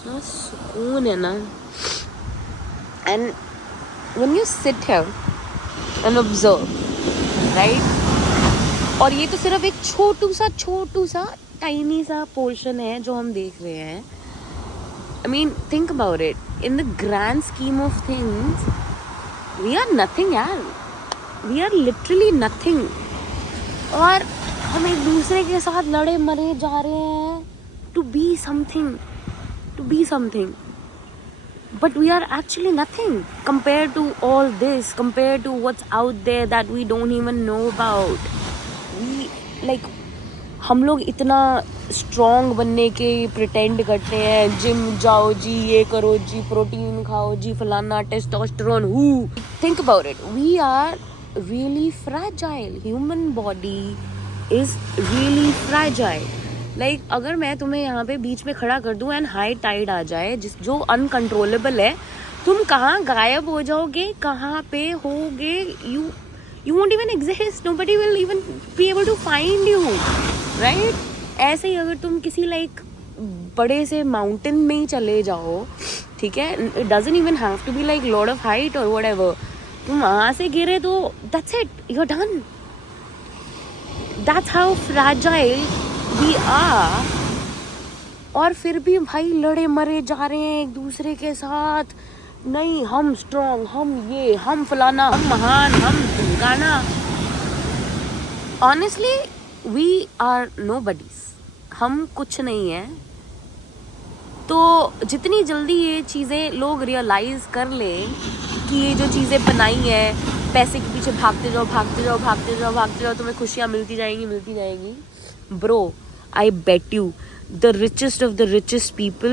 इतना सुकून है ना. And when you sit here and observe, right, और ये तो सिर्फ एक छोटू सा टाइनी सा पोर्शन है जो हम देख रहे हैं. I mean, think about it. In the grand scheme of things, we are nothing यार. We are literally nothing. और हम एक दूसरे के साथ लड़े मरे जा रहे हैं to be something. But we are actually nothing compared to all this, compared to what's out there that we don't even know about. We like, हम लोग इतना स्ट्रॉन्ग बनने के प्रिटेंड करते हैं, जिम जाओ जी, ये करो जी, प्रोटीन खाओ जी, फलाना, टेस्टोस्टेरोन, हु. Think about it, we are really fragile. Human body is really fragile. Like अगर मैं तुम्हें यहाँ पे बीच में खड़ा कर दूँ एंड हाई टाइड आ जाए जो अनकंट्रोलेबल है, तुम कहाँ गायब हो जाओगे, कहाँ पे होगे, you won't even exist. Nobody will even be able to find you, right? ऐसे ही अगर तुम किसी लाइक बड़े से माउंटेन में ही चले जाओ, ठीक है, it doesn't even have to be like lot of height or whatever, तुम वहाँ से गिरे तो that's it, you're done. That's how fragile we are. और फिर भी भाई लड़े मरे जा रहे हैं एक दूसरे के साथ. नहीं, हम स्ट्रॉन्ग, हम ये, हम फलाना, हम महान, हम गाना. Honestly we are nobodies. हम कुछ नहीं है. तो जितनी जल्दी ये चीज़ें लोग रियलाइज कर ले कि ये जो चीज़ें बनाई है, पैसे के पीछे भागते जाओ, तुम्हें खुशियाँ मिलती जाएंगी. Bro, I bet you the richest of the richest people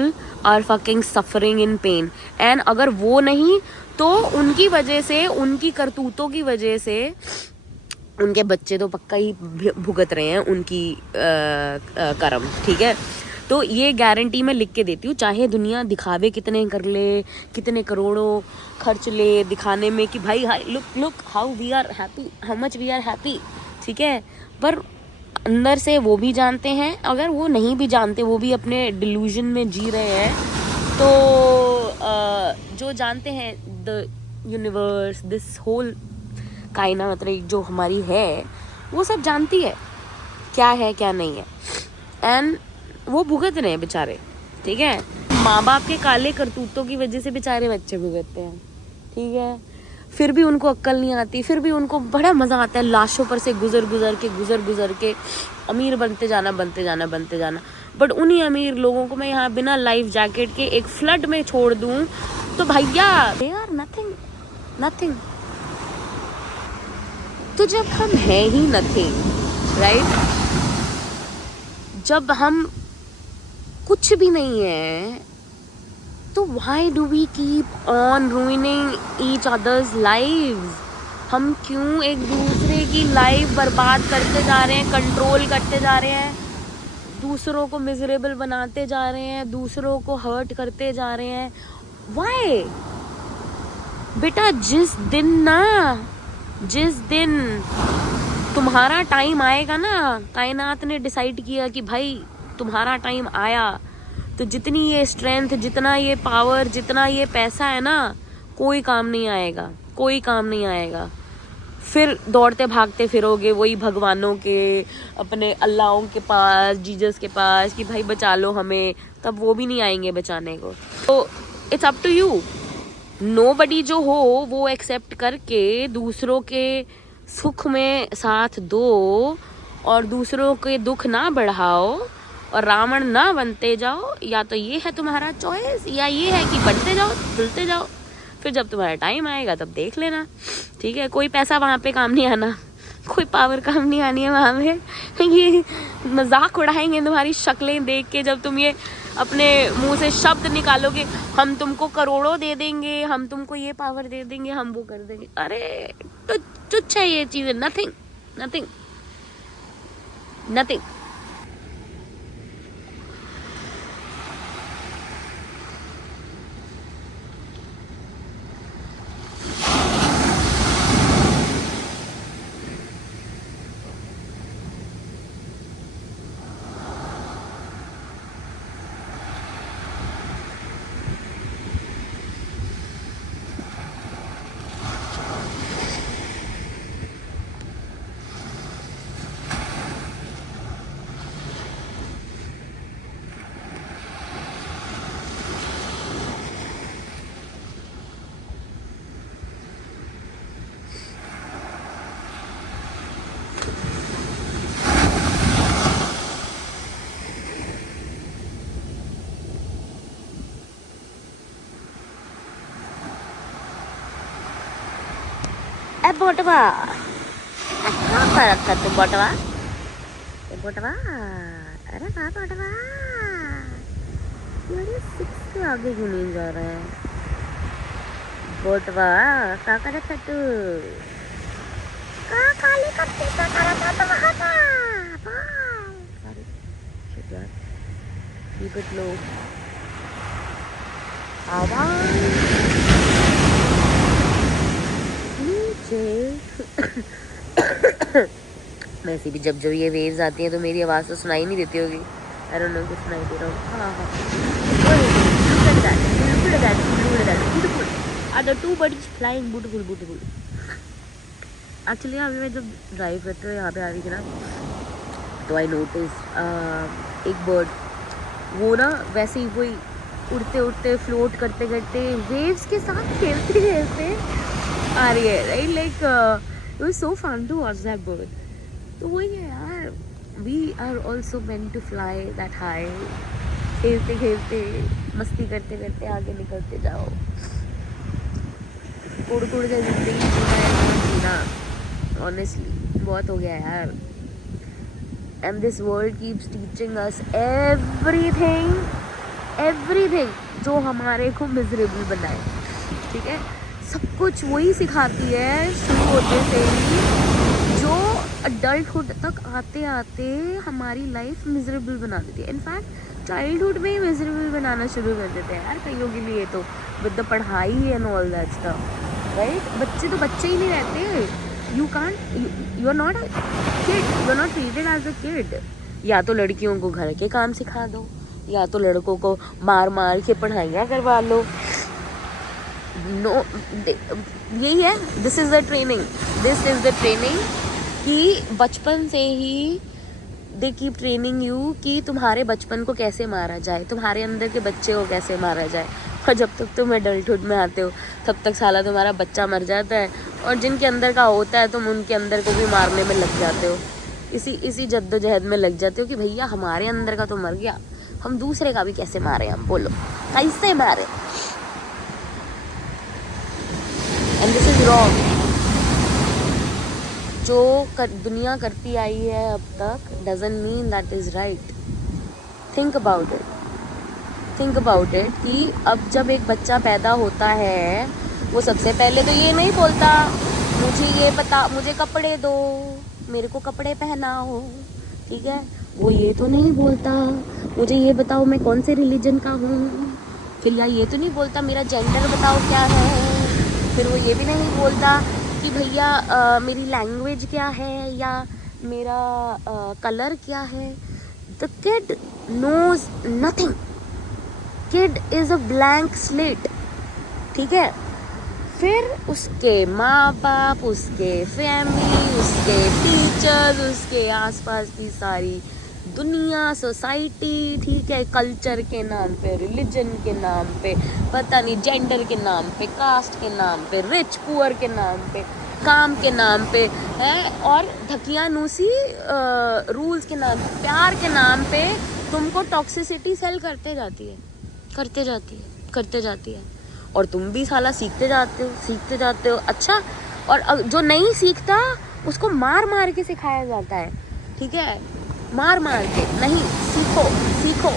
are fucking suffering in pain. And अगर वो नहीं तो उनकी वजह से, उनकी करतूतों की वजह से उनके बच्चे तो पक्का ही भुगत रहे हैं उनकी कर्म. ठीक है, तो ये गारंटी मैं लिख के देती हूँ. चाहे दुनिया दिखावे कितने कर ले, कितने करोड़ों खर्च ले दिखाने में कि भाई look how we are happy, how much we are happy, ठीक है, पर अंदर से वो भी जानते हैं. अगर वो नहीं भी जानते, वो भी अपने डिल्यूजन में जी रहे हैं, तो जो जानते हैं द यूनिवर्स, दिस होल कायनात जो हमारी है, वो सब जानती है क्या है क्या नहीं है. एंड वो भुगत रहे हैं बेचारे. ठीक है, माँ बाप के काले करतूतों की वजह से बेचारे बच्चे भुगतते हैं. ठीक है, फिर भी उनको अक्ल नहीं आती, फिर भी उनको बड़ा मज़ा आता है लाशों पर से गुजर के अमीर बनते जाना. बट उन्हीं अमीर लोगों को मैं यहाँ बिना लाइफ जैकेट के एक फ्लड में छोड़ दूँ तो भैया दे आर नथिंग. तो जब हम हैं ही नथिंग, राइट, जब हम कुछ भी नहीं है, तो why do we keep on ruining each other's lives? हम क्यों एक दूसरे की लाइफ बर्बाद करते जा रहे हैं, कंट्रोल करते जा रहे हैं, दूसरों को मिजरेबल बनाते जा रहे हैं, दूसरों को हर्ट करते जा रहे हैं? Why? बेटा, जिस दिन तुम्हारा टाइम आएगा ना, कायनात ने डिसाइड किया कि भाई तुम्हारा टाइम आया, तो जितनी ये स्ट्रेंथ, जितना ये पावर, जितना ये पैसा है ना, कोई काम नहीं आएगा. फिर दौड़ते भागते फिरोगे वही भगवानों के, अपने अल्लाहों के पास, जीसस के पास कि भाई बचा लो हमें. तब वो भी नहीं आएंगे बचाने को. तो it's up to you. Nobody जो हो वो एक्सेप्ट करके दूसरों के सुख में साथ दो और दूसरों के दुख ना बढ़ाओ और रावण ना बनते जाओ. या तो ये है तुम्हारा चॉइस, या ये है कि बढ़ते जाओ, धुलते जाओ. फिर जब तुम्हारा टाइम आएगा तब देख लेना. ठीक है, कोई पैसा वहाँ पे काम नहीं आना, कोई पावर काम नहीं आनी है वहाँ पे. ये मजाक उड़ाएंगे तुम्हारी शक्लें देख के जब तुम ये अपने मुंह से शब्द निकालोगे, हम तुमको करोड़ों दे देंगे, हम तुमको ये पावर दे देंगे, हम वो कर देंगे. अरे तो तुच्छ है ये चीज़ें. नथिंग. ए बोटवा, कहाँ पर रखा तुम बोटवा? ए बोटवा, अरे वाह बोटवा, ये 6 से आगे क्यों नहीं जा रहा है? बोटवा क्या कर रहा तू? कहाँ काली कपड़े पे खड़ा था तो वहाँ था? सॉरी, शिट यार, कीप इट लो। आवाज वैसे भी जब ये वेव्स आती हैं तो मेरी आवाज़ तो सुनाई नहीं देती होगी। आई डोंट नो कि सुनाई दे रहा हूँ। हाँ beautiful are the two birds flying, beautiful. Actually अभी मैं जब ड्राइव करते हुए यहाँ पे आ रही थी ना, तो आई नोटिस एक बर्ड, वो ना वैसे ही वही उड़ते फ्लोट करते वेव्स के साथ खेलते आ रही है, right? Like it was so fun to watch that bird. तो वही है यार, we are also meant to fly that high, खेलते मस्ती करते आगे निकलते जाओ। उड़ के जिंदगी जीना ऑनेस्टली बहुत हो गया यार। And this world keeps teaching us everything जो हमारे को मिजरेबल बनाए, ठीक है? सब कुछ वही सिखाती है शुरू होते से ही, जो अडल्टहुड तक आते हमारी लाइफ मिजरेबल बना देती है। इनफैक्ट चाइल्डहुड में ही मिजरेबल बनाना शुरू कर देते हैं यार कईयों के लिए, तो विद द पढ़ाई and all that stuff, right? बच्चे तो बच्चे ही नहीं रहते। You are not a kid, you are not treated as a kid. या तो लड़कियों को घर के काम सिखा दो, या तो लड़कों को मार के पढ़ाइयाँ करवा लो। नो, यही है, दिस इज़ द ट्रेनिंग कि बचपन से ही दे कीप ट्रेनिंग यू कि तुम्हारे बचपन को कैसे मारा जाए, तुम्हारे अंदर के बच्चे को कैसे मारा जाए। और जब तक तुम एडल्टहुड में आते हो तब तक साला तुम्हारा बच्चा मर जाता है, और जिनके अंदर का होता है तुम उनके अंदर को भी मारने में लग जाते हो। इसी जद्दोजहद में लग जाते हो कि भैया हमारे अंदर का तो मर गया, हम दूसरे का भी कैसे मारे, हम बोलो कैसे मारे। And this is wrong. जो दुनिया करती आई है अब तक doesn't mean that is right. Think about it कि अब जब एक बच्चा पैदा होता है, वो सबसे पहले तो ये नहीं बोलता मुझे कपड़े दो, मेरे को कपड़े पहनाओ, ठीक है? वो ये तो नहीं बोलता मुझे ये बताओ मैं कौन से रिलीजन का हूँ, फिर या ये तो नहीं बोलता मेरा जेंडर बताओ क्या है, फिर वो ये भी नहीं बोलता कि भैया मेरी लैंग्वेज क्या है या मेरा कलर क्या है। The kid knows nothing, kid is a blank slate, ठीक है? फिर उसके माँ बाप, उसके फैमिली, उसके टीचर्स, उसके आसपास की सारी दुनिया, सोसाइटी, ठीक है, कल्चर के नाम पे, रिलीजन के नाम पे, पता नहीं जेंडर के नाम पे, कास्ट के नाम पे, रिच पुअर के नाम पे, काम के नाम पे है, और धकियानूसी रूल्स के नाम पे, प्यार के नाम पे तुमको टॉक्सिसिटी सेल करते जाती है और तुम भी साला सीखते जाते हो। अच्छा, और जो नहीं सीखता उसको मार के सिखाया जाता है, ठीक है? मार के नहीं, सीखो।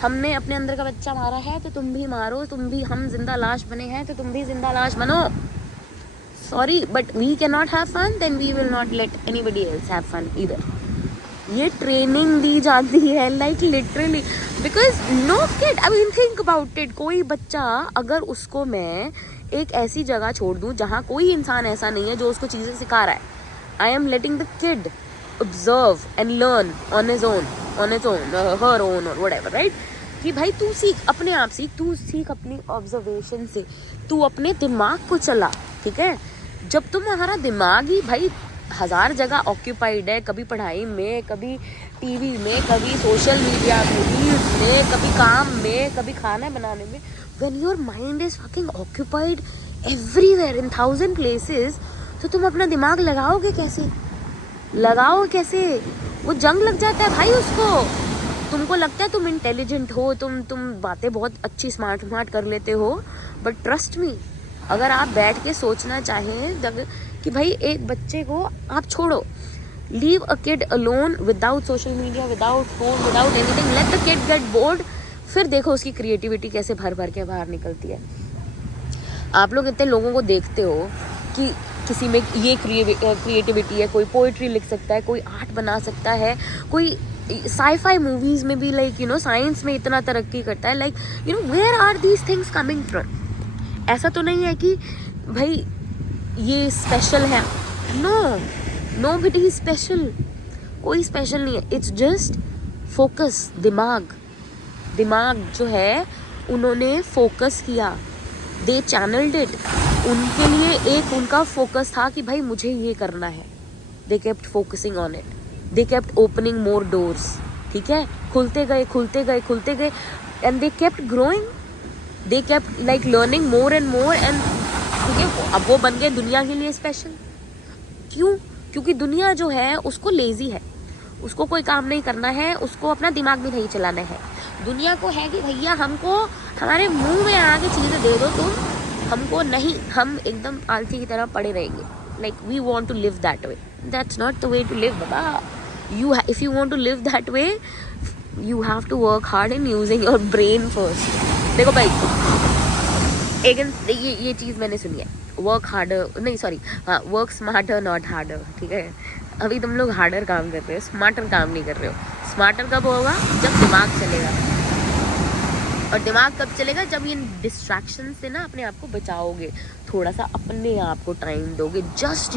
हमने अपने अंदर का बच्चा मारा है तो तुम भी मारो, हम जिंदा लाश बने हैं तो तुम भी जिंदा लाश बनो। Sorry but we can not have fun, then we will not let anybody else have fun either. ये ट्रेनिंग दी जाती है like literally, because no kid, I mean think about it, कोई बच्चा अगर उसको मैं एक ऐसी जगह छोड़ दूँ जहाँ कोई इंसान ऐसा नहीं है जो उसको चीज़ें सिखा रहा है, I am letting the kid observe and learn on its own, her own or whatever, right? कि भाई तू सीख, अपने आप सीख, तू सीख अपनी ऑब्जर्वेशन से, तू अपने दिमाग को चला, ठीक है? जब तुम्हारा दिमाग ही भाई 1000 जगह ऑक्यूपाइड है, कभी पढ़ाई में, कभी टीवी में, कभी सोशल मीडिया में, रील्स में, कभी काम में, कभी खाना बनाने में, when your mind is fucking occupied everywhere in 1000 places, तो तुम अपना दिमाग लगाओगे कैसे? वो जंग लग जाता है भाई उसको। तुमको लगता है तुम इंटेलिजेंट हो, तुम बातें बहुत अच्छी स्मार्ट कर लेते हो, बट ट्रस्ट मी, अगर आप बैठ के सोचना चाहें कि भाई एक बच्चे को आप छोड़ो, leave a kid alone without social media, without phone, without anything, let the kid get bored, फिर देखो उसकी क्रिएटिविटी कैसे भर भर के बाहर निकलती है। आप लोग इतने लोगों को देखते हो कि किसी में ये क्रिएटिविटी है, कोई पोइट्री लिख सकता है, कोई आर्ट बना सकता है, कोई साई-फाई मूवीज में भी लाइक साइंस में इतना तरक्की करता है, like where are these things coming from? ऐसा तो नहीं है कि भाई ये स्पेशल है, नोबडी स्पेशल, कोई स्पेशल नहीं है। इट्स जस्ट फोकस, दिमाग जो है उन्होंने फोकस किया, दे चैनल्ड इट, उनके लिए एक उनका फोकस था कि भाई मुझे ये करना है, they kept focusing on it, they kept opening more doors, ठीक है, खुलते गए and they kept growing, they kept like learning more and more and ठीक है, अब वो बन गए दुनिया के लिए स्पेशल। क्यों? क्योंकि दुनिया जो है उसको लेजी है, उसको कोई काम नहीं करना है, उसको अपना दिमाग भी नहीं चलाना है। दुनिया को है कि भैया हमको हमारे मुंह में आके चीज़ें दे दो तुम, हमको नहीं, हम एकदम आलसी की तरह पड़े रहेंगे। Like we want to live that way, that's not the way to live बाबा। If you want to live that way you have to work hard in using your brain first. देखो भाई, ये चीज़ मैंने सुनी है, वर्क हार्डर नहीं, sorry हाँ, वर्क स्मार्टर नॉट हार्डर, ठीक है। अभी तुम लोग हार्डर काम कर रहे हो, स्मार्टर काम नहीं कर रहे हो। स्मार्टर कब होगा? जब दिमाग चलेगा। और दिमाग कब चलेगा? जब ये डिस्ट्रैक्शन से ना अपने आप को बचाओगे, थोड़ा सा अपने आप को टाइम दोगे, जस्ट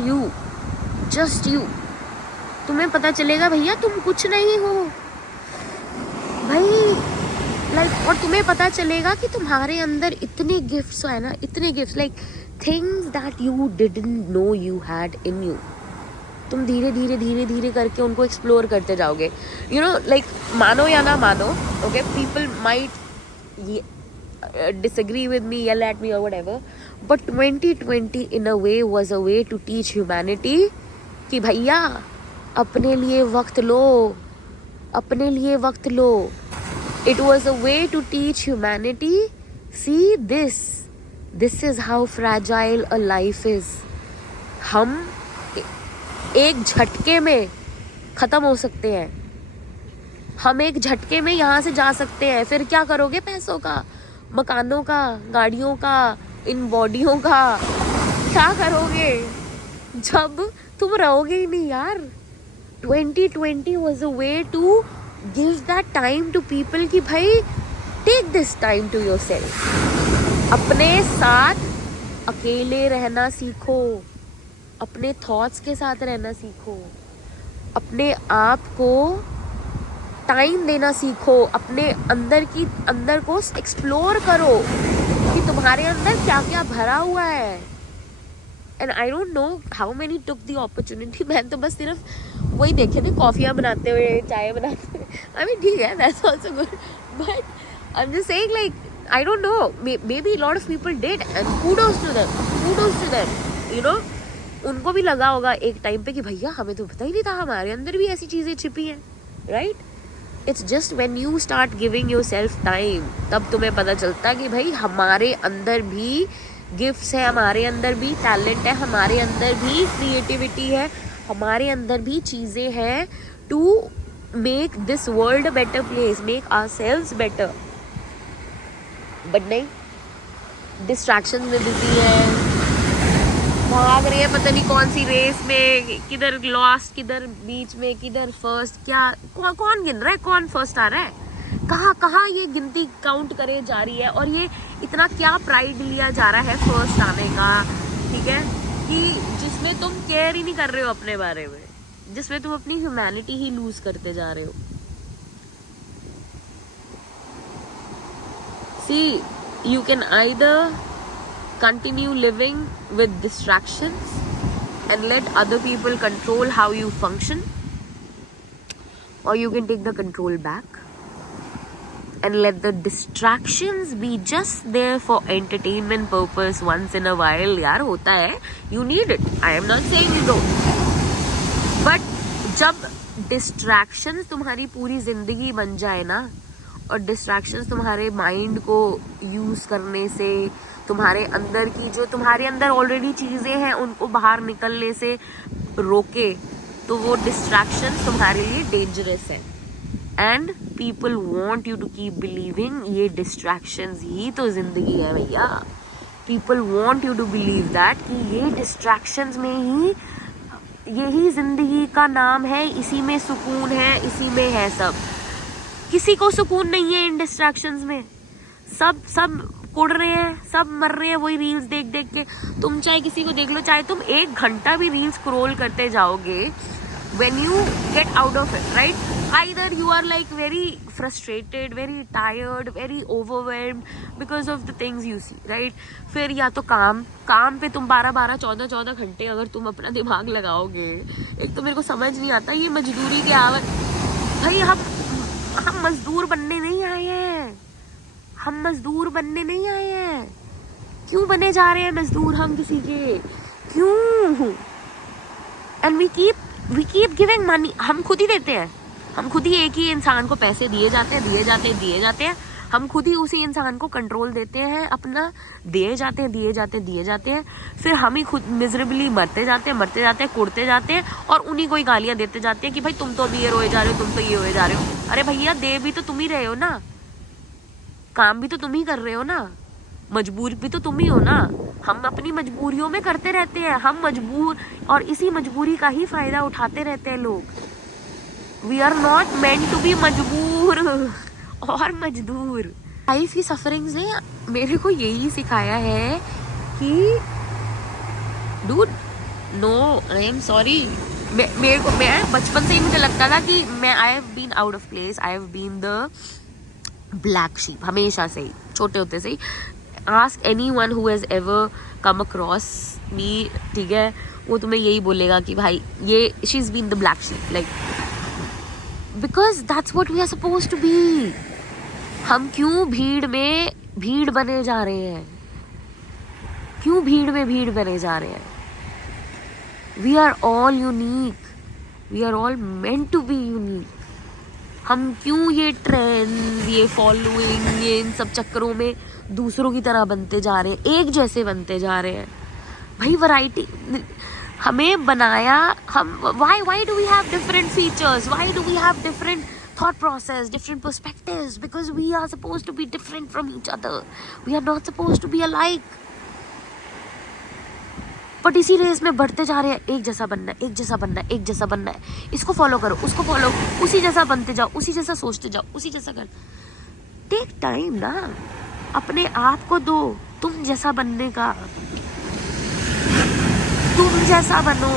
यू, तुम्हें पता चलेगा भैया तुम कुछ नहीं हो भाई, लाइक और तुम्हें पता चलेगा कि तुम्हारे अंदर इतने गिफ्ट्स है ना, इतने gifts, like things that you didn't know you had in you. तुम धीरे धीरे करके उनको एक्सप्लोर करते जाओगे, लाइक मानो या ना मानो, okay, people might disagree with me, yell at me or whatever, but 2020 in a way was a way to teach humanity कि भैया अपने लिए वक्त लो, It was a way to teach humanity, see this is how fragile a life is. हम एक झटके में खत्म हो सकते हैं, हम एक झटके में यहाँ से जा सकते हैं। फिर क्या करोगे? पैसों का, मकानों का, गाड़ियों का, इन बॉडियों का क्या करोगे जब तुम रहोगे ही नहीं यार। 2020 was a way to give that time to people कि भाई take this time to yourself, अपने साथ अकेले रहना सीखो, अपने थॉट्स के साथ रहना सीखो, अपने आप को टाइम देना सीखो, अपने अंदर को एक्सप्लोर करो कि तुम्हारे अंदर क्या क्या भरा हुआ है। And I don't know how many took the opportunity. मैं तो बस सिर्फ वही देखे थे, कॉफियाँ बनाते हुए, चाय बनाते हुए। आई मीन ठीक है, that's also good, but I am just saying like I don't know, may be lot of people did and kudos to them, उनको भी लगा होगा एक टाइम पे कि भैया हमें तो पता ही नहीं था हमारे अंदर भी ऐसी चीज़ें छिपी हैं, right. It's just when you start giving yourself time, तब तुम्हें पता चलता है कि भाई हमारे अंदर भी गिफ्ट्स है, हमारे अंदर भी टैलेंट है, हमारे अंदर भी क्रिएटिविटी है, हमारे अंदर भी चीज़ें हैं to make this world a better place, make ourselves better. But नहीं, डिस्ट्रैक्शन में बिजी है, भाग रही है पता नहीं कौन सी रेस में, किधर लॉस्ट, किधर बीच में, किधर फर्स्ट, क्या कौन गिन रहा है, कौन फर्स्ट आ रहा है, कहाँ ये गिनती काउंट करे जा रही है। और ये इतना क्या प्राइड लिया जा रहा है फर्स्ट आने का, ठीक है, कि जिसमें तुम केयर ही नहीं कर रहे हो अपने बारे में, जिसमें तुम अपनी ह्यूमैनिटी ही लूज करते जा रहे हो। सी, you can either continue living with distractions and let other people control how you function, or you can take the control back and let the distractions be just there for entertainment purpose once in a while. यार होता है, you need it, I am not saying you don't, but जब distractions तुम्हारी पूरी जिंदगी बन जाए ना, और डिस्ट्रैक्शंस तुम्हारे माइंड को यूज करने से, तुम्हारे अंदर की जो तुम्हारे अंदर ऑलरेडी चीजें हैं उनको बाहर निकलने से रोके, तो वो डिस्ट्रैक्शंस तुम्हारे लिए डेंजरस है। And people want you to keep believing ये डिस्ट्रैक्शंस ही तो जिंदगी है भैया। People want you to believe that कि ये डिस्ट्रैक्शंस में ही यही जिंदगी का नाम है, इसी में सुकून है, इसी में है सब। किसी को सुकून नहीं है इन डिस्ट्रैक्शंस में। सब कुड़ रहे हैं, सब मर रहे हैं वही रील्स देख देख के। तुम चाहे किसी को देख लो, चाहे तुम 1 घंटा भी रील्स स्क्रॉल करते जाओगे, when you get out of it, right, either you are like very frustrated, very tired, very overwhelmed because of the things you see, right? फिर या तो काम पे तुम 12 14 घंटे अगर तुम अपना दिमाग लगाओगे। एक तो मेरे को समझ नहीं आता ये मजदूरी के आवर, भाई हम मजदूर बनने नहीं आए हैं, हम मजदूर बनने नहीं आए हैं। क्यों बने जा रहे हैं मजदूर हम किसी के, क्यों? And we keep giving money, हम खुद ही देते हैं, हम खुद ही एक ही इंसान को पैसे दिए जाते हैं, हम खुद ही उसी इंसान को कंट्रोल देते हैं अपना, दिए जाते हैं, फिर हम ही खुद मिजरेबली मरते जाते हैं, कुड़ते जाते हैं, और उन्हीं को ही गालियां देते जाते हैं कि भाई तुम तो अभी ये रोए जा रहे हो, तुम तो ये रोए जा रहे हो। अरे भैया दे भी तो तुम ही रहे हो ना, काम भी तो तुम ही कर रहे हो ना, मजबूर भी तो तुम ही हो ना। हम अपनी मजबूरियों में करते रहते हैं, हम मजबूर, और इसी मजबूरी का ही फायदा उठाते रहते हैं लोग। We are not meant to be मजबूर और मजदूर। लाइफ की सफरिंग्स ने मेरे को यही सिखाया है कि dude no, I am sorry. मैं बचपन से ही मुझे लगता था कि मैं I have been out of place, I have been the black sheep, हमेशा से ही, छोटे होते से ही। Ask anyone who has ever come across me, ठीक है, वो तुम्हें यही बोलेगा कि भाई ये she is been the black sheep, like because that's what we are supposed to be. हम क्यों भीड़ बने जा रहे हैं, क्यों भीड़ बने जा रहे हैं? We are all unique, we are all meant to be unique. हम क्यों ये ट्रेंड, ये फॉलोइंग, ये इन सब चक्करों में दूसरों की तरह बनते जा रहे हैं, एक जैसे बनते जा रहे हैं? भाई वैरायटी हमें बनाया, हम why do we have different features, why do we have different thought process, different perspectives? Because we are supposed to be different from each other, we are not supposed to be alike. But इसी race में बढ़ते जा रहे हैं, एक जैसा बनना है, इसको फॉलो करो, उसको फॉलो, उसी जैसा बनते जाओ, उसी जैसा सोचते जाओ, उसी जैसा कर। टेक टाइम ना, अपने आप को दो तुम जैसा बनने का, तुम जैसा बनो।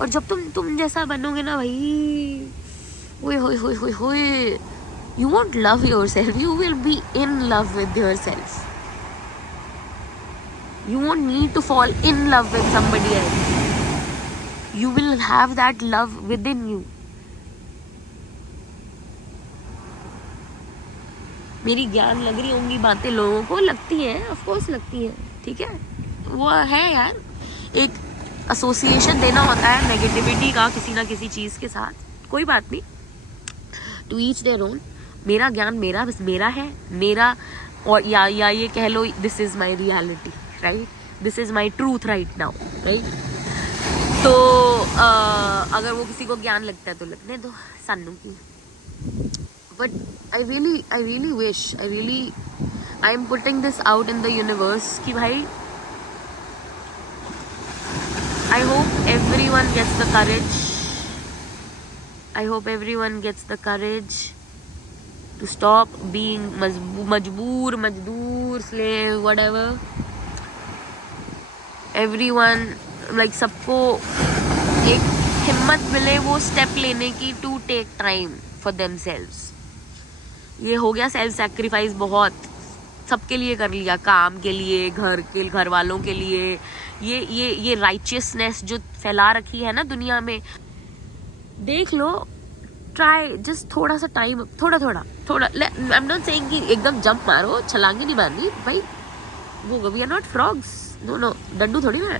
और जब तुम जैसा बनोगे ना भाई, होए, you won't love yourself, you will be in love with yourself. You won't need to fall in love with somebody else. You will have that love within you. मेरी ज्ञान लग रही होंगी बातें लोगों को, लगती हैं, ऑफ कोर्स लगती हैं, ठीक है, वो है यार, एक एसोसिएशन देना होता है नेगेटिविटी का किसी ना किसी चीज के साथ, कोई बात नहीं, टू ईच देयर ओन। मेरा ज्ञान मेरा बस मेरा है, मेरा, और या ये कह लो this is my reality, right, this is my truth right now, right. तो अगर वो किसी को ज्ञान लगता है तो लगने दो, सानू की। But I really wish, I am putting this out in the universe कि भाई I hope everyone gets the courage. I hope everyone gets the courage to stop being majboor, majdoor, slave, whatever. Everyone, like सबको एक हिम्मत मिले वो step लेने की, to take time for themselves. ये हो गया सेल्फ सैक्रिफाइस, बहुत सबके लिए कर लिया, काम के लिए, घर वालों के लिए, ये राइचियसनेस जो फैला रखी है ना दुनिया में, देख लो, ट्राई जस्ट थोड़ा सा टाइम, थोड़ा आई एम नॉट सेइंग कि एकदम जंप मारो, छलांगे नहीं मारनी भाई, वो we are not frogs, no डंडू थोड़ी ना,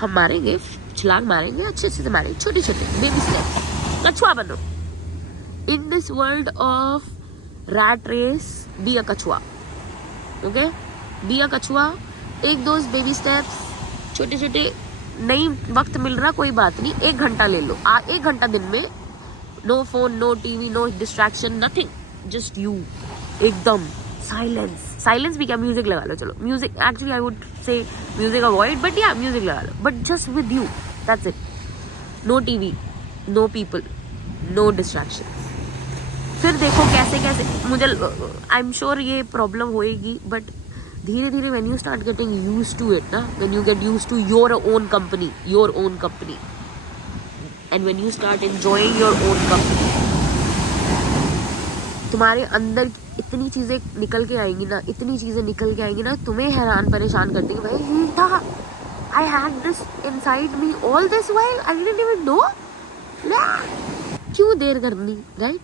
हम मारेंगे, छलांग मारेंगे, अच्छे से मारेंगे, छोटे बेबी स्टेप्स, कछुआ बनो, In this world of rat race, be a कछुआ. Okay? Be a कछुआ. Take those baby steps. छोटे छोटे. नहीं वक्त मिल रहा कोई बात नहीं, 1 घंटा ले लो. 1 घंटा दिन में. No phone, no TV, no distraction, nothing. Just you. एकदम साइलेंस भी क्या, म्यूजिक लगा लो. चलो music, actually I would say music avoid, but या म्यूजिक लगा लो, but just with you, that's it. No TV, no people, no distraction. फिर देखो कैसे कैसे मुझे, आई एम श्योर ये प्रॉब्लम होएगी, बट धीरे धीरे when you start getting used to it ना, when you get used to your own company and when you start enjoying your own company, तुम्हारे अंदर इतनी चीजें निकल के आएंगी ना, तुम्हें हैरान परेशान कर देंगी. भाई I had this inside me all this while, I didn't even know. क्यों देर करनी, राइट?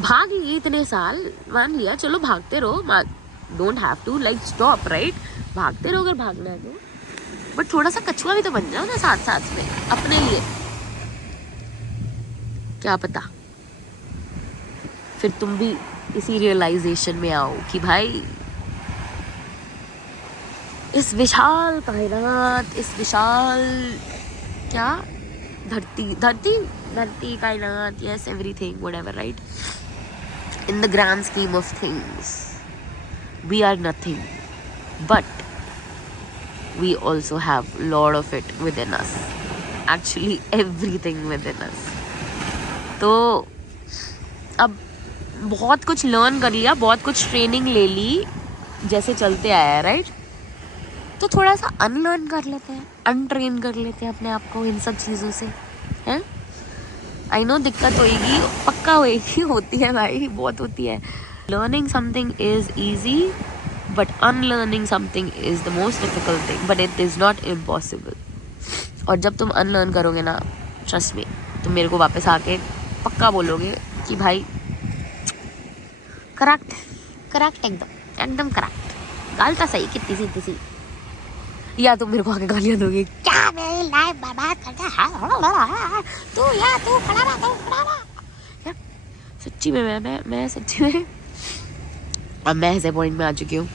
भाग लिए इतने साल, मान लिया, चलो भागते रहो, don't have to like stop, right? भागते रहो अगर भागना है तो, बट थोड़ा सा कछुआ भी तो बन जाओ ना साथ साथ में अपने लिए. क्या पता फिर तुम भी इसी रियलाइजेशन में आओ कि भाई इस विशाल कायनात, इस विशाल क्या धरती कायनात, yes everything whatever, right? In the grand scheme of things we are nothing, but we also have lot of it within us, actually everything within us. तो अब बहुत कुछ लर्न कर लिया, बहुत कुछ ट्रेनिंग ले ली जैसे चलते आया है, राइट? तो थोड़ा सा अनलर्न कर लेते हैं, अनट्रेन कर लेते हैं अपने आप को इन सब चीज़ों से, हैं? आई नो दिक्कत होएगी, पक्का होएगी, होती है भाई, बहुत होती है. Learning something is easy, but unlearning something is the most difficult thing, but it is not impossible. और जब तुम अनलर्न करोगे ना, ट्रस्ट मी, तुम मेरे को वापस आके पक्का बोलोगे कि भाई करेक्ट एकदम करेक्ट, गालता सही, कितनी सी, या तुम मेरे को आके गालियां दोगे, क्या मेरी लाइफ बर्बाद करता है तू, या तू खड़ा रहा. सच्ची में मैं सच्ची में अब मैं ऐसे पॉइंट में आ चुकी हूँ,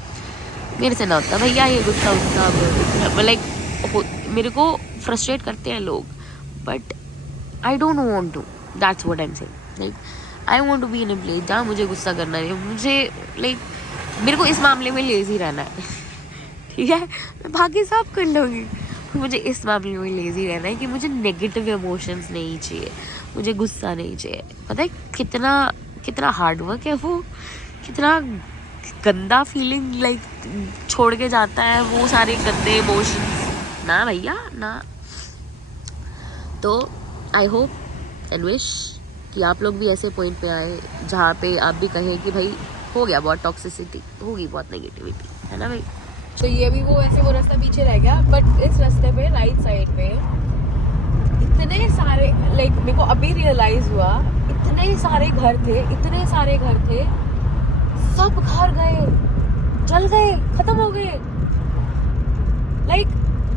मेरे से ना होता भैया ये गुस्सा, लाइक मेरे को फ्रस्ट्रेट करते हैं लोग, but I don't want to, that's what I am saying. Like I want to be in a place जहाँ मुझे गुस्सा करना है, मुझे लाइक मेरे को इस मामले में लेजी रहना है, ठीक है? मैं बाकी सब कर लूँगी, मुझे इस मामले में लेजी रहना है कि मुझे नेगेटिव इमोशंस नहीं चाहिए, मुझे गुस्सा नहीं चाहिए. पता है कितना हार्ड वर्क है वो, कितना गंदा फीलिंग लाइक छोड़ के जाता है वो सारे गंदे इमोशंस ना भैया ना. तो आई होप एंड विश कि आप लोग भी ऐसे पॉइंट पे आए जहाँ पे आप भी कहें कि भाई हो गया, बहुत टॉक्सिसिटी होगी, बहुत नेगेटिविटी, है ना भाई? तो ये भी वो रास्ता पीछे रह गया, बट इस रास्ते पे राइट साइड पे इतने सारे, लाइक मेरे को अभी रियलाइज हुआ, इतने सारे घर थे, सब घर गए, जल गए, खत्म हो गए. लाइक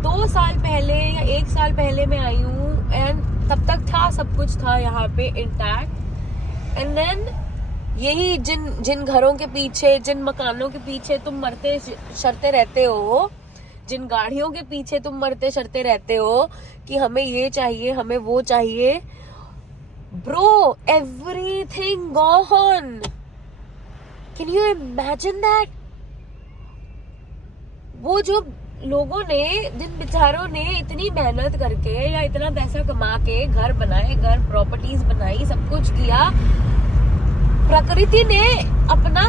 2 साल पहले या 1 साल पहले मैं आई हूँ, एंड तब तक था, सब कुछ था यहाँ पे इंटैक्ट. एंड देन यही जिन घरों के पीछे, जिन मकानों के पीछे तुम मरते शरते रहते हो, जिन गाड़ियों के पीछे तुम मरते शरते रहते हो कि हमें ये चाहिए, हमें वो चाहिए, bro, everything gone. Can you imagine that? वो जो लोगों ने, जिन बेचारों ने इतनी मेहनत करके या इतना पैसा कमा के घर बनाए, घर प्रॉपर्टीज बनाई, सब कुछ किया, प्रकृति ने अपना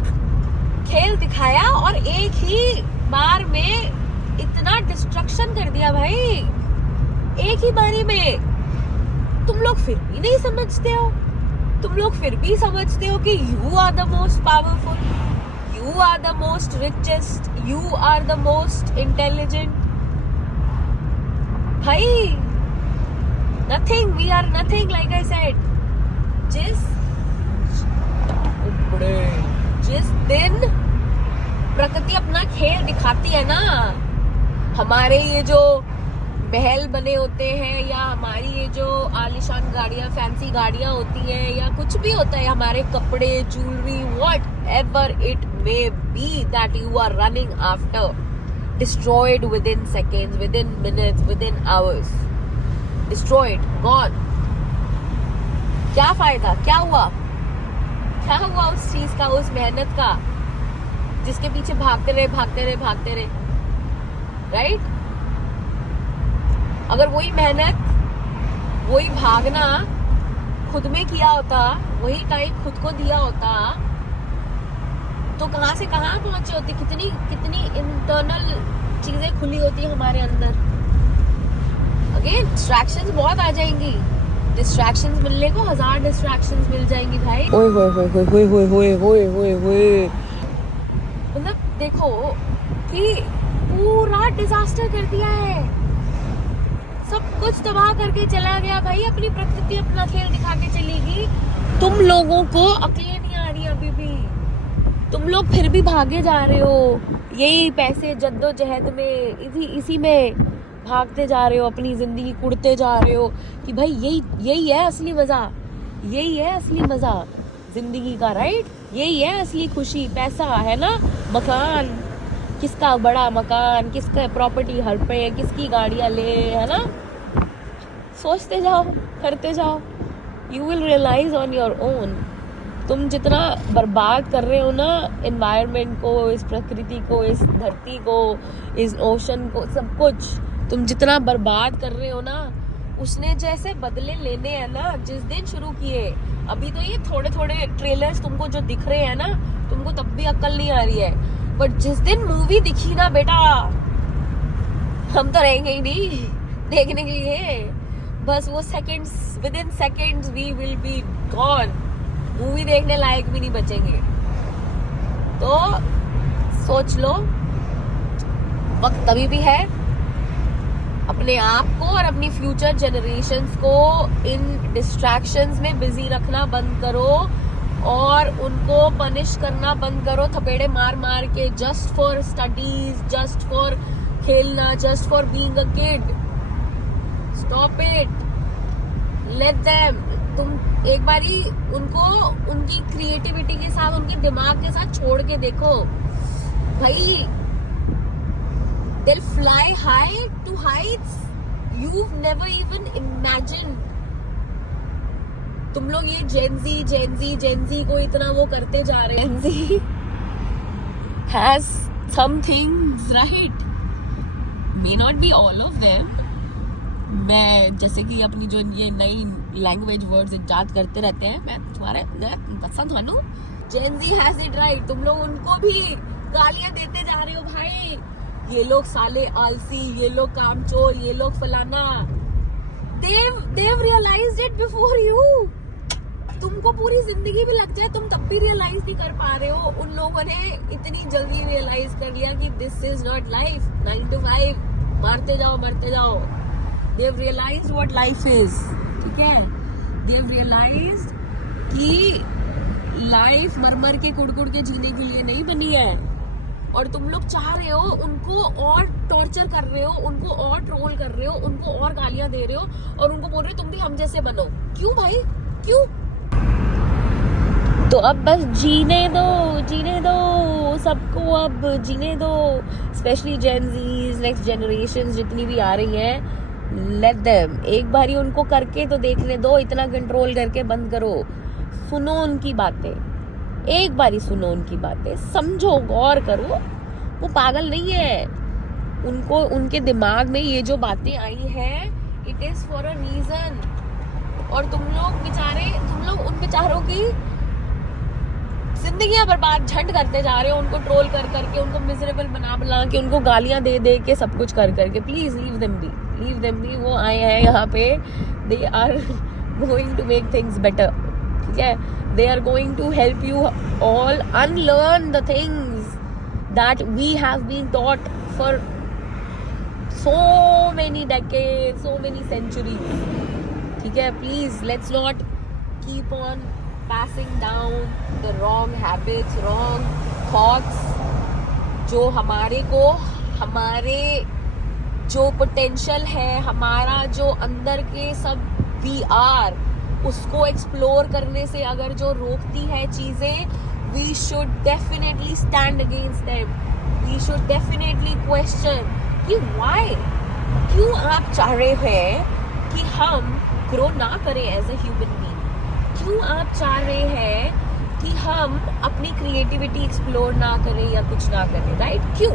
खेल दिखाया और एक ही बार में इतना डिस्ट्रक्शन कर दिया भाई, एक ही बारी में. तुम लोग फिर भी नहीं समझते हो, तुम लोग फिर भी समझते हो कि you are the most powerful, you are the most richest, you are the most intelligent. भाई nothing, we are nothing, like I said. जिस दिन प्रकृति अपना खेल दिखाती है ना, हमारे ये जो महल बने होते हैं, या हमारी ये जो आलीशान गाड़ियां, फैंसी गाड़ियां होती हैं, या कुछ भी होता है, हमारे कपड़े, jewellery, whatever it may be that you are running after, destroyed within seconds, within minutes, within hours, destroyed, gone. क्या फायदा? क्या हुआ? क्या हुआ उस चीज का, उस मेहनत का, जिसके पीछे भागते रहे, राइट? अगर वही मेहनत, वही भागना खुद में किया होता, वही टाइम खुद को दिया होता, तो कहां से कहां पहुंचे होते। कितनी इंटरनल चीजें खुली होती है हमारे अंदर। अगेन डिस्ट्रैक्शंस बहुत आ जाएंगी, डिस्ट्रैक्शंस मिलने को 1000 डिस्ट्रैक्शंस मिल जाएंगी भाई। ओए होए मतलब देखो कि पूरा डिजास्टर कर दिया है, सब कुछ तबाह करके चला गया भाई। अपनी प्रकृति अपना खेल दिखा के चलेगी। तुम लोगों को अकेले नहीं आ रही अभी भी, तुम लोग फिर भी भागे जा रहे हो यही पैसे जद्दोजहद में, इसी में भागते जा रहे हो, अपनी जिंदगी कुड़ते जा रहे हो कि भाई यही है असली मजा, यही है असली मजा जिंदगी का, राइट? यही है असली खुशी, पैसा है ना, मकान, किसका बड़ा मकान, किसका प्रॉपर्टी हर पे, किसकी गाड़ियां ले, है ना। सोचते जाओ, करते जाओ, you will realise on your own. तुम जितना बर्बाद कर रहे हो ना एनवायरनमेंट को, इस प्रकृति को, इस धरती को, इस ओशन को, सब कुछ तुम जितना बर्बाद कर रहे हो ना, उसने जैसे बदले लेने हैं ना जिस दिन शुरू किए। अभी तो ये थोड़े थोड़े ट्रेलर्स तुमको जो दिख रहे हैं ना, तुमको तब भी अक्ल नहीं आ रही है, बट जिस दिन मूवी दिखी ना बेटा, हम तो रहेंगे ही नहीं देखने के लिए। बस वो seconds, within seconds we will be gone, movie देखने लायक भी नहीं बचेंगे। तो सोच लो, वक्त तभी भी है, अपने आप को और अपनी फ्यूचर जनरेशंस को इन डिस्ट्रैक्शंस में बिजी रखना बंद करो और उनको पनिश करना बंद करो थपेड़े मार मार के, just for studies, just for खेलना, just for being a kid. Stop it, let them. तुम एक बारी उनको उनकी क्रिएटिविटी के साथ, उनके दिमाग के साथ छोड़ के देखो भाई, they'll fly high to heights you've never even imagined. तुम लोग ये जेनजी को इतना वो करते जा रहे हैं। Gen Z has some things right, may not be all of them. मैं जैसे कि अपनी जो ये नई लैंग्वेज वर्ड्स इजाद करते रहते हैं, मैं तुम्हारे पसंद थानू, जेनजी has it right। तुम लोग उनको भी गालियां देते जा रहे हो भाई, ये लोग साले आलसी, ये लोग कामचोर, ये लोग फलाना। They've realized it before you। तुमको पूरी जिंदगी भी लग जाए, तुम तब भी रियलाइज नहीं कर पा रहे हो। उन लोगों ने इतनी जल्दी रियलाइज कर लिया कि this is not life, 9 to 5 मारते जाओ मरते जाओ। They've realized what life is, ठीक है? They've realized कि लाइफ मर के कुड़ के जीने के लिए नहीं बनी है, और तुम लोग चाह रहे हो उनको और टॉर्चर कर रहे हो, उनको और ट्रोल कर रहे हो, उनको और गालियां दे रहे हो, और उनको बोल रहे हो तुम भी हम जैसे बनो। क्यों भाई, क्यों? तो अब बस जीने दो सबको, अब जीने दो। स्पेशली जेनजीज, नेक्स्ट जनरेशन जितनी भी आ रही हैं, लेट देम। एक बारी उनको करके तो देखने दो, इतना कंट्रोल करके बंद करो। सुनो उनकी बातें, एक बारी सुनो उनकी बातें, समझो, गौर करो। वो पागल नहीं है, उनको उनके दिमाग में ये जो बातें आई हैं, it is for a reason. और तुम लोग उन बेचारों की जिंदगियां बर्बाद झंड करते जा रहे हो, उनको ट्रोल कर करके, उनको मिजरेबल बना के, उनको गालियां दे के, सब कुछ कर करके। Please leave them be. वो आए हैं यहाँ पे, they are going to make things better, ठीक है? They are going to help you all unlearn the things that we have been taught for so many decades, so many centuries. ठीक है? Please, let's not keep on passing down the wrong habits, wrong thoughts, जो हमारे जो potential है हमारा, जो अंदर के सब वी आर, उसको एक्सप्लोर करने से अगर जो रोकती है चीजें, we should definitely stand against them. We should definitely question कि व्हाई, क्यों आप चाह रहे हैं कि हम ग्रो ना करें एज अ ह्यूमन बीइंग? क्यों आप चाह रहे हैं कि हम अपनी क्रिएटिविटी एक्सप्लोर ना करें या कुछ ना करें, राइट? क्यों?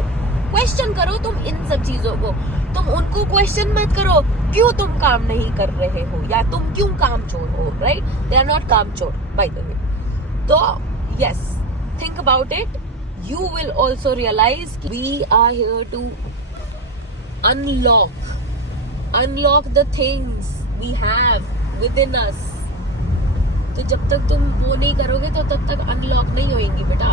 क्वेश्चन करो तुम इन सब चीजों को. तुम उनको क्वेश्चन मत करो क्यों तुम काम नहीं कर रहे हो या तुम क्यों कामचोर हो, राइट? दे आर नॉट कामचोर, बाय द वे. तो yes, think about it. You will also realize we are here to unlock the things we have within us. तो जब तक तुम वो नहीं करोगे तो तब तक अनलॉक नहीं होएंगी बेटा.